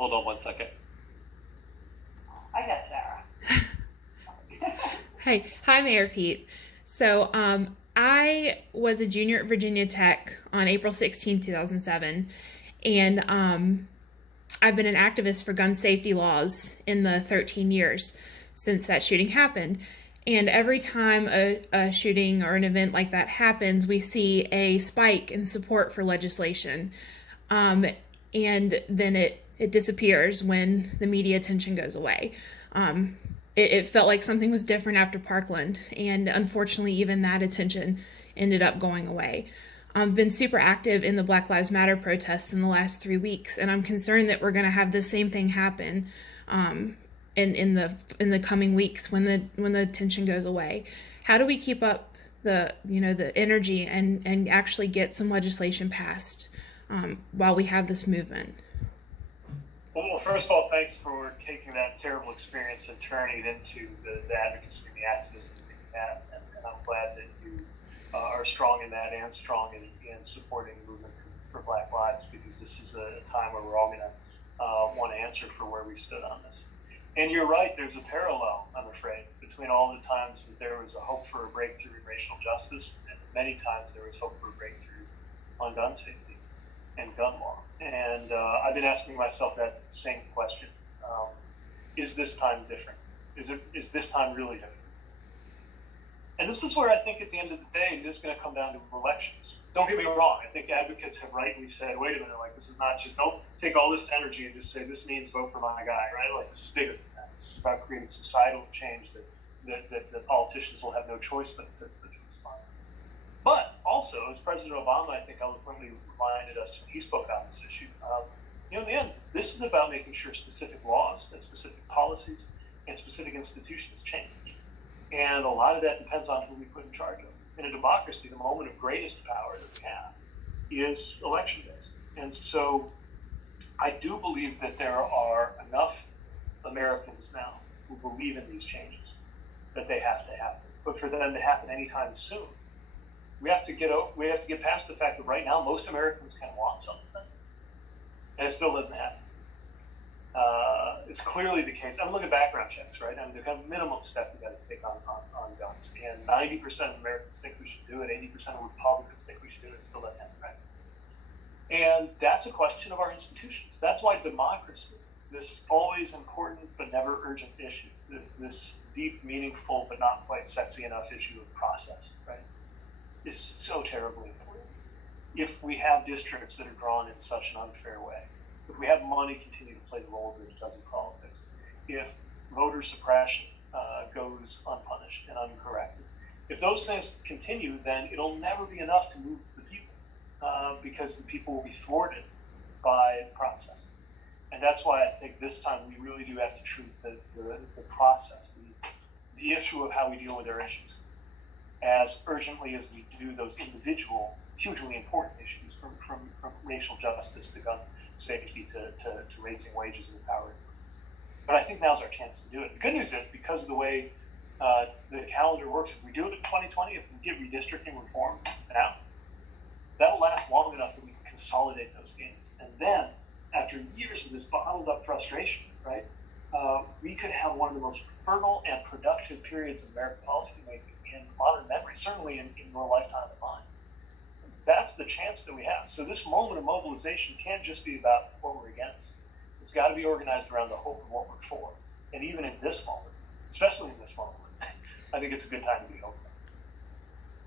Hold on 1 second. I got Sarah. Hey, hi, Mayor Pete. So, I was a junior at Virginia Tech on April 16, 2007, and I've been an activist for gun safety laws in the 13 years since that shooting happened. And every time a shooting or an event like that happens, we see a spike in support for legislation. And then it disappears when the media attention goes away. It felt like something was different after Parkland, and unfortunately even that attention ended up going away. I've been super active in the Black Lives Matter protests in the last 3 weeks, and I'm concerned that we're going to have the same thing happen in the coming weeks when the attention goes away. How do we keep up the energy and actually get some legislation passed while we have this movement? Well, first of all, thanks for taking that terrible experience and turning it into the advocacy and the activism that you have. And I'm glad that you are strong in that and strong in supporting the movement for Black Lives, because this is a time where we're all going to want to answer for where we stood on this. And you're right, there's a parallel, I'm afraid, between all the times that there was a hope for a breakthrough in racial justice, and many times there was hope for a breakthrough on gun safety and gun law. And I've been asking myself that same question. Is this time different? Is this time really different? And this is where I think at the end of the day, this is going to come down to elections. Don't get me wrong. I think advocates have rightly said, wait a minute, like this is not just, don't take all this energy and just say this means vote for my guy, right? Like this is bigger than that. This is about creating societal change that the politicians will have no choice but to respond. But also, as President Obama, I think, eloquently reminded us when he spoke on this issue, in the end, this is about making sure specific laws and specific policies and specific institutions change. And a lot of that depends on who we put in charge of. In a democracy, the moment of greatest power that we have is election days. And so I do believe that there are enough Americans now who believe in these changes, that they have to happen. But for them to happen anytime soon, we have to get past the fact that right now most Americans can want something, and it still doesn't happen. It's clearly the case. I'm looking at background checks, right? I mean, the kind of minimum step we got to take on guns, and 90% of Americans think we should do it. 80% of Republicans think we should do it. It still doesn't happen, right? And that's a question of our institutions. That's why democracy, this always important but never urgent issue, this deep, meaningful but not quite sexy enough issue of process, right, is so terribly important. If we have districts that are drawn in such an unfair way, if we have money continue to play the role that it does in politics, if voter suppression goes unpunished and uncorrected, if those things continue, then it'll never be enough to move the people, because the people will be thwarted by the process. And that's why I think this time we really do have to treat the process, the issue of how we deal with our issues, as urgently as we do those individual, hugely important issues, from racial justice to gun safety to raising wages and empowering. But I think now's our chance to do it. The good news is, because of the way the calendar works, if we do it in 2020, if we get redistricting reform now, that'll last long enough that we can consolidate those gains. And then, after years of this bottled up frustration, right, we could have one of the most fertile and productive periods of American policymaking in modern memory, certainly in your lifetime of mine. That's the chance that we have. So this moment of mobilization can't just be about what we're against. It's got to be organized around the hope of what we're for. And even in this moment, especially in this moment, I think it's a good time to be open.